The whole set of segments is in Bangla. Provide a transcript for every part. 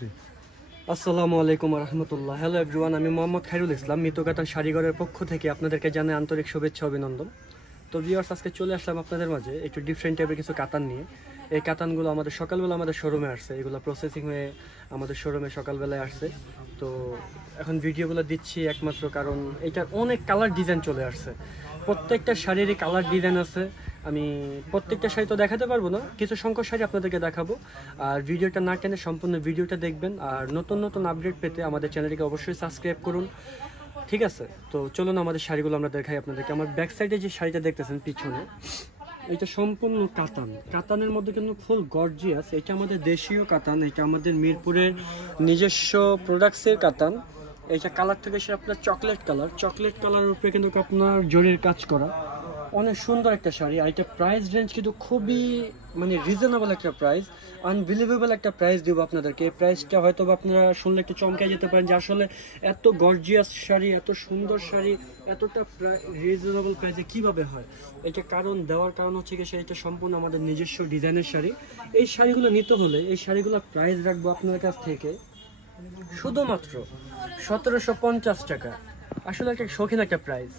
3। আসসালামু আলাইকুম রহমতুল্লাহ। হ্যালো এভরিওয়ান, আমি মোহাম্মদ খায়রুল ইসলাম মিতু কাতান শাড়িঘরের পক্ষ থেকে আপনাদেরকে জানাই আন্তরিক শুভেচ্ছা অভিনন্দন। তো ভিউয়ার্স, আজকে চলে আসলাম আপনাদের মাঝে একটু ডিফারেন্ট টাইপের কিছু কাতান নিয়ে। এই কাতানগুলো আমাদের সকালবেলা আমাদের শোরুমে আসছে, এগুলো প্রসেসিং হয়ে আমাদের শোরুমে সকালবেলায় আসছে। তো এখন ভিডিওগুলো দিচ্ছি একমাত্র কারণ এটার অনেক কালার ডিজাইন চলে আসছে। প্রত্যেকটা শাড়িরই কালার ডিজাইন আছে। আমি প্রত্যেকটা শাড়ি তো দেখাতে পারবো না, কিছু সংখ্যক শাড়ি আপনাদেরকে দেখাবো। আর ভিডিওটা না টেনে সম্পূর্ণ ভিডিওটা দেখবেন। আর নতুন নতুন আপডেট পেতে আমাদের চ্যানেলটিকে অবশ্যই সাবস্ক্রাইব করুন, ঠিক আছে? তো চলুন আমাদের শাড়িগুলো আমরা দেখাই আপনাদেরকে। আমার ব্যাক সাইডে যে শাড়িটা দেখতেছেন পিছনে, এটা সম্পূর্ণ কাতান। কাতানের মধ্যে কিন্তু ফুল গর্জিয়াস। এটা আমাদের দেশীয় কাতান, এটা আমাদের মিরপুরের নিজস্ব প্রোডাক্টসের কাতান। এইটা কালার থেকে সে আপনার চকলেট কালারের উপরে কিন্তু আপনার জরির কাজ করা, অনেক সুন্দর একটা শাড়ি। আর এটা প্রাইস রেঞ্জ কিন্তু খুবই রিজনেবল একটা প্রাইস, আনবিলিভেবল একটা প্রাইস দিব আপনাদেরকে। এই প্রাইসটা হয়তো আপনারা শুনলে একটু চমকে যেতে পারেন যে আসলে এত গর্জিয়াস শাড়ি, এত সুন্দর শাড়ি এতটা রিজনেবল প্রাইসে কিভাবে হয়। এটা কারণ দেওয়ার কারণ হচ্ছে কি, সেটা সম্পূর্ণ আমাদের নিজস্ব ডিজাইনের শাড়ি। এই শাড়িগুলো নিতে হলে এই শাড়িগুলোর প্রাইস রাখবো আপনাদের কাছ থেকে শুধুমাত্র 1750 টাকা। আসলে একটা শৌখিন একটা প্রাইস,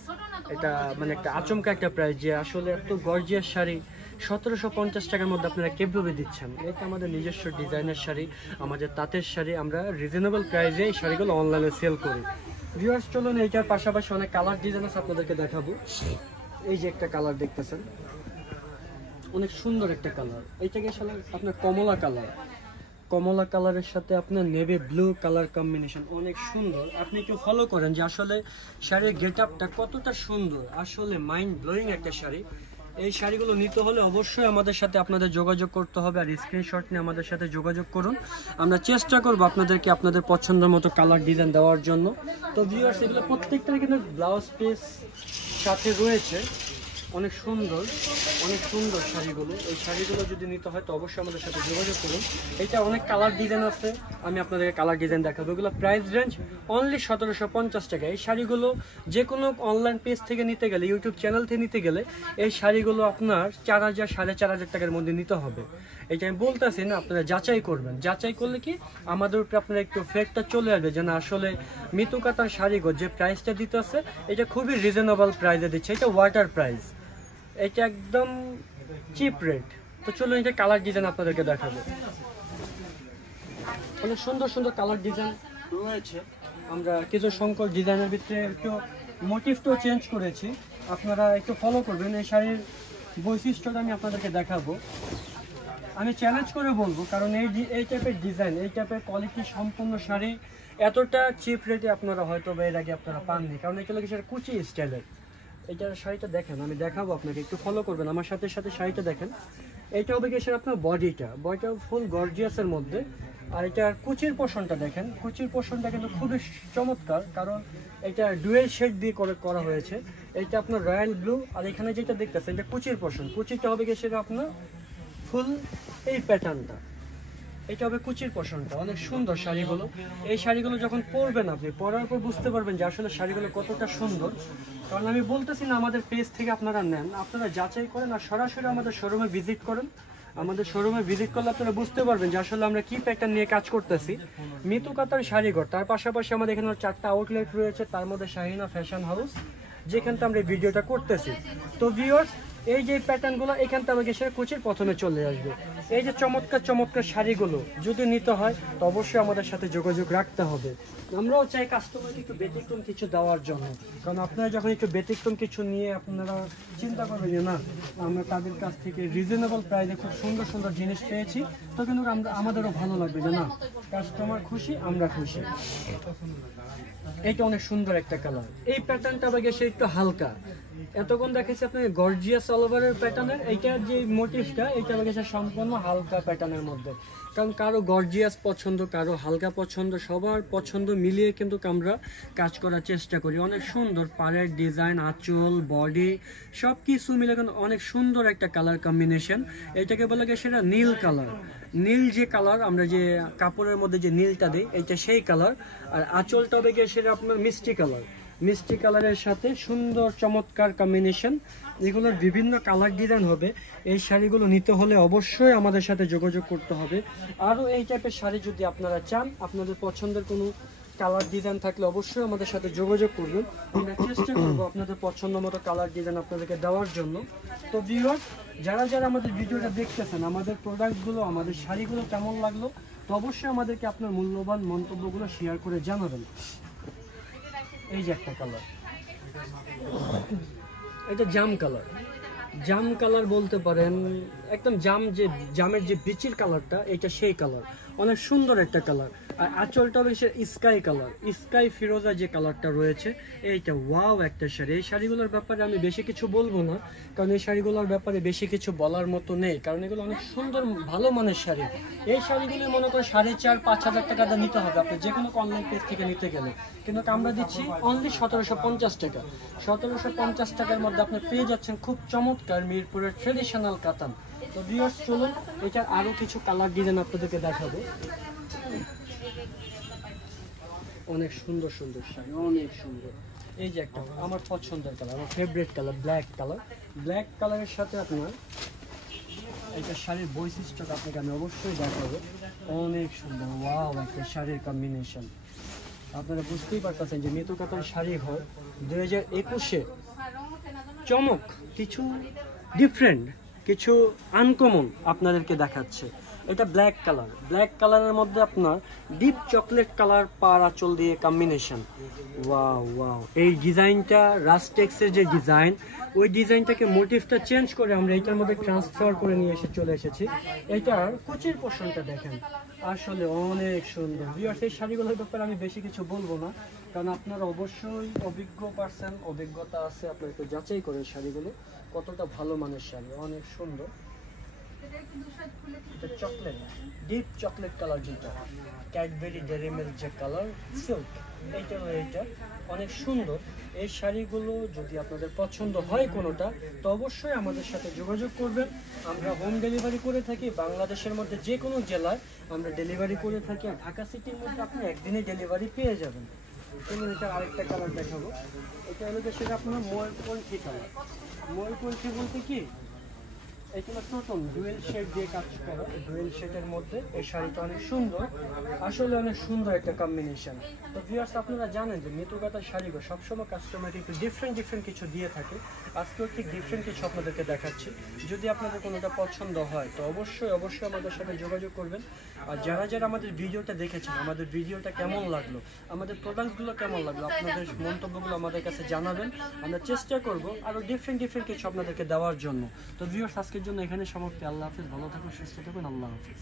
এটা একটা আচমকা একটা প্রাইস যে আসলে এত গর্জিয়াস শাড়ি 1750 টাকার মধ্যে আপনারা কিভাবে দিচ্ছেন। এটা আমাদের নিজস্ব ডিজাইনের শাড়ি, আমাদের তাঁতের শাড়ি। আমরা রিজনেবল প্রাইসে এই শাড়িগুলো অনলাইনে সেল করি। ভিউয়ার্স, চলুন এইটার পাশাপাশি অনেক কালার ডিজাইন আছে আপনাদেরকে দেখাবো। এই যে একটা কালার দেখতেছেন, অনেক সুন্দর একটা কালার। এইটাকে আসলে আপনার কমলা কালারের সাথে আপনার নেভি ব্লু কালার কম্বিনেশন, অনেক সুন্দর। আপনি একটু ফলো করেন যে আসলে শাড়ির গেট আপটা কতটা সুন্দর, আসলে মাইন্ড ব্লোয়িং একটা শাড়ি। এই শাড়িগুলো নিতে হলে অবশ্যই আমাদের সাথে আপনাদের যোগাযোগ করতে হবে, আর স্ক্রিনশট নিয়ে আমাদের সাথে যোগাযোগ করুন। আমরা চেষ্টা করবো আপনাদেরকে আপনাদের পছন্দের মতো কালার ডিজাইন দেওয়ার জন্য। তো ভিউয়ার্স, এগুলো প্রত্যেকটার কিন্তু ব্লাউজ পিস সাথে রয়েছে। অনেক সুন্দর শাড়িগুলো। এই শাড়িগুলো যদি নিতে হয় তো অবশ্যই আমাদের সাথে যোগাযোগ করুন। এটা অনেক কালার ডিজাইন আছে, আমি আপনাদেরকে কালার ডিজাইন দেখাবো। এগুলো প্রাইস রেঞ্জ অনলি 1750 টাকা। এই শাড়িগুলো যে কোনো অনলাইন পেজ থেকে নিতে গেলে, ইউটিউব চ্যানেল থেকে নিতে গেলে এই শাড়িগুলো আপনার 4000 4500 টাকার মধ্যে নিতে হবে। এটা আমি বলতেছি না, আপনারা যাচাই করবেন। যাচাই করলে কি আমাদের উপরে আপনারা একটু ফেকটা চলে আসবে যে না, আসলে মিতু কাতান শাড়িগুলো যে প্রাইসটা দিতেছে এটা খুবই রিজনেবল প্রাইসে দিচ্ছে, এটা ওয়াটার প্রাইস, এটা একদম চিপ রেট। তো চলুন এটা কালার ডিজাইন আপনাদেরকে দেখাবো। অনেক সুন্দর কালার ডিজাইন রয়েছে। আমরা কিছু সংখ্যক ডিজাইনের ভিতরে একটু মোটিভটাও চেঞ্জ করেছি, আপনারা একটু ফলো করবেন। এই শাড়ির বৈশিষ্ট্যটা আমি আপনাদেরকে দেখাবো। আমি চ্যালেঞ্জ করে বলবো, কারণ এই টাইপের ডিজাইন, এই টাইপের কোয়ালিটি সম্পূর্ণ শাড়ি এতটা চিপ রেটে আপনারা হয়তো বা এর আগে আপনারা পাননি, কারণ এটা লাগে সেটা কুচি স্টাইলের। এইটার শাড়িটা দেখেন, আমি দেখাবো আপনাকে, একটু ফলো করবেন আমার সাথে সাথে। শাড়িটা দেখেন, এইটা হবে গিয়ে আপনার বডিটা ফুল গর্জিয়াসের মধ্যে। আর এটার কুচির পোর্শনটা দেখেন, কুচির পোর্শনটা কিন্তু খুবই চমৎকার, কারণ এটা ডুয়েল শেড দিয়ে করা হয়েছে। এটা আপনার রয়্যাল ব্লু, আর এখানে যেটা দেখতেছেন এটা কুচির পোর্শন। কুচিটা হবে গিয়ে সেটা আপনার ফুল এই প্যাটার্নটা, এটা হবে কুচির পোর্শনটা। অনেক সুন্দর শাড়িগুলো। এই শাড়িগুলো যখন পরবেন, আপনি পরার পর বুঝতে পারবেন যে আসলে শাড়িগুলো কতটা সুন্দর। কারণ আমি বলতেছি না আমাদের পেজ থেকে আপনারা নেন, আপনারা যাচাই করেন আর সরাসরি আমাদের শোরুমে ভিজিট করেন। আমাদের শোরুমে ভিজিট করলে আপনারা বুঝতে পারবেন যে আসলে আমরা কি প্যাটার্ন নিয়ে কাজ করতেছি। মিতু কাতার শাড়িঘর, তার পাশাপাশি আমাদের এখানে 4টা আউটলেট রয়েছে, তার মধ্যে শাহিনা ফ্যাশন হাউস, যেখান থেকে আমরা এই ভিডিওটা করতেছি। তো ভিউয়ার্স, এই যে প্যাটার্নগুলো এখান থেকে সে কুচির প্রথমে চলে আসবে। এই যে চমৎকার শাড়িগুলো যদি নিতে হয় তো অবশ্যই আমাদের সাথে যোগাযোগ রাখতে হবে। আমরাও চাই কাস্টমারকে একটু ব্যতিক্রম কিছু দেওয়ার জন্য, কারণ আপনারা যখন একটু ব্যতিক্রম কিছু নিয়ে আপনারা চিন্তা করবেন যে না, আমরা তাদের কাছ থেকে রিজনেবল প্রাইসে খুব সুন্দর জিনিস পেয়েছি, তো কিন্তু আমাদেরও ভালো লাগবে যে না, কাস্টমার খুশি, আমরা খুশি। এটা অনেক সুন্দর একটা কালার। এই প্যাটার্নটা আবার গেছে একটু হালকা, এতক্ষণ দেখেছি আপনার গর্জিয়াস অল ওভারের প্যাটার্নের। এইটার যে মোটিভটা, এটা আবার গেছে সম্পূর্ণ হালকা প্যাটার্নের মধ্যে। কারণ কারো গর্জিয়াস পছন্দ, কারো হালকা পছন্দ, সবার পছন্দ মিলিয়ে কিন্তু আমরা কাজ করার চেষ্টা করি। অনেক সুন্দর পাড়ের ডিজাইন, আঁচল, বডি সব কিছু মিলে কিন্তু অনেক সুন্দর একটা কালার কম্বিনেশন। এটাকে বলে গিয়ে সেটা নীল কালার। নীল যে কালার, আমরা যে কাপড়ের মধ্যে যে নীলটা দিই, এটা সেই কালার। আর আঁচলটা হবে গিয়ে সেটা আপনার মিষ্টি কালার। মিষ্টি কালারের সাথে সুন্দর চমৎকার কম্বিনেশন। এগুলোর বিভিন্ন কালার ডিজাইন হবে। এই শাড়িগুলো নিতে হলে অবশ্যই আমাদের সাথে যোগাযোগ করতে হবে। আরও এই টাইপের শাড়ি যদি আপনারা চান, আপনাদের পছন্দের কোনো কালার ডিজাইন থাকলে অবশ্যই আমাদের সাথে যোগাযোগ করবেন। আমরা চেষ্টা করবো আপনাদের পছন্দ মতো কালার ডিজাইন আপনাদেরকে দেওয়ার জন্য। তো ভিউয়ার্স, যারা যারা আমাদের ভিডিওটা দেখতেছেন, আমাদের প্রোডাক্টগুলো, আমাদের শাড়িগুলো কেমন লাগলো, তো অবশ্যই আমাদেরকে আপনার মূল্যবান মন্তব্যগুলো শেয়ার করে জানাবেন। এই যে একটা কালার, এটা জাম কালার। জাম কালার বলতে পারেন, একদম জামের যে বিচির কালারটা, এটা সেই কালার। অনেক সুন্দর একটা কালার। আর আঁচলটা বেশি স্কাই কালার, স্কাই ফিরোজা যে কালারটা রয়েছে, এইটা ওয়াও একটা শাড়ি। এই শাড়িগুলোর ব্যাপারে আমি বেশি কিছু বলবো না, কারণ এই শাড়িগুলোর ব্যাপারে বেশি কিছু বলার মতো নেই, কারণ এগুলো অনেক সুন্দর ভালো মানের শাড়ি। এই শাড়িগুলো মনে করে 4,500-5,000 টাকা দিয়ে নিতে হবে আপনি যে কোনো অনলাইন পেজ থেকে নিতে গেলে, কিন্তু আমরা দিচ্ছি অনলি 1750 টাকা। 1750 টাকার মধ্যে আপনি পেয়ে যাচ্ছেন খুব চমৎকার মিরপুরের ট্রেডিশনাল কাতান। তো ভিউয়ার্স, চলুন এটার আরো কিছু কালার ডিজাইন আপনাদেরকে দেখাবো। অনেক সুন্দর সুন্দর শাড়ি, অনেক সুন্দর। এই যে একটা আমার পছন্দের কালার, আমার favourite colour, black colour. Black কালারের সাথে আপনার একটা শাড়ির বৈশিষ্ট্যটা আপনাকে আমি অবশ্যই দেখাবো। অনেক সুন্দর, ওয়াও একটা শাড়ির কম্বিনেশন। আপনারা বুঝতেই পারতেছেন যে মিতু কাতান শাড়ি ঘর 2021-এ চমক, কিছু ডিফারেন্ট, কিছু আনকমন আপনাদেরকে দেখাচ্ছে। এটা ব্ল্যাক কালার, ব্ল্যাক কালারের মধ্যে আপনার ডিপ চকলেট কালার পার আঁচল দিয়ে কম্বিনেশন। ওয়াও ওয়াও, এই ডিজাইনটা রাস্টেক্সের যে ডিজাইন, ওই ডিজাইনটাকে মোটিভটা চেঞ্জ করে আমরা এটার মধ্যে ট্রান্সফার করে নিয়ে চলে এসেছি। এটার কুচির পোর্শনটা দেখেন, আসলে অনেক সুন্দর। ভিউয়ার্স, এই শাড়িগুলোর ব্যাপারে আমি বেশি কিছু বলবো না, কারণ আপনারা অবশ্যই অভিজ্ঞ পারসন, অভিজ্ঞতা আছে, আপনারা একটু যাচাই করেন শাড়িগুলো কতটা ভালো মানের শাড়ি। অনেক সুন্দর, চকলেট, ডিপ চকলেট কালার, যেটা ক্যাডবেরি ডেরি মিল্ক যে কালার, সিল্ক, এইটা অনেক সুন্দর। এই শাড়িগুলো যদি আপনাদের পছন্দ হয় কোনোটা, তো অবশ্যই আমাদের সাথে যোগাযোগ করবেন। আমরা হোম ডেলিভারি করে থাকি বাংলাদেশের মধ্যে যে কোনো জেলায় আমরা ডেলিভারি করে থাকি। আর ঢাকা সিটির মধ্যে আপনি একদিনে ডেলিভারি পেয়ে যাবেন। চলুন এটা আরেকটা কালার দেখাবো। এটা হলো যে সেটা আপনার ময়ূরকণ্ঠী কালার। ময়ূরকণ্ঠী বলতে কি, এগুলো নতুন ডুয়েল শেড দিয়ে কাজ করা, ডুয়েল শেডের মধ্যে এই শাড়িটা অনেক সুন্দর, আসলে অনেক সুন্দর একটা কম্বিনেশন। তো ভিউয়ার্স, আপনারা জানেন যে মিতু কাতান শাড়িগুলো সবসময় কাস্টমারকে একটু ডিফারেন্ট কিছু দিয়ে থাকে। আজকেও ঠিক ডিফারেন্ট কিছু আপনাদেরকে দেখাচ্ছি। যদি আপনাদের কোনোটা পছন্দ হয়, তো অবশ্যই আমাদের সাথে যোগাযোগ করবেন। আর যারা যারা আমাদের ভিডিওটা দেখেছেন, আমাদের ভিডিওটা কেমন লাগলো, আমাদের প্রোডাক্টগুলো কেমন লাগলো, আপনাদের মন্তব্যগুলো আমাদের কাছে জানাবেন। আমরা চেষ্টা করব আরও ডিফারেন্ট কিছু আপনাদেরকে দেওয়ার জন্য। তো ভিউয়ার্স, আজকের জন্য এখানে সমাপ্তি। আল্লাহ হাফিজ, ভালো থাকুন, সুস্থ থাকুন, আল্লাহ হাফিজ।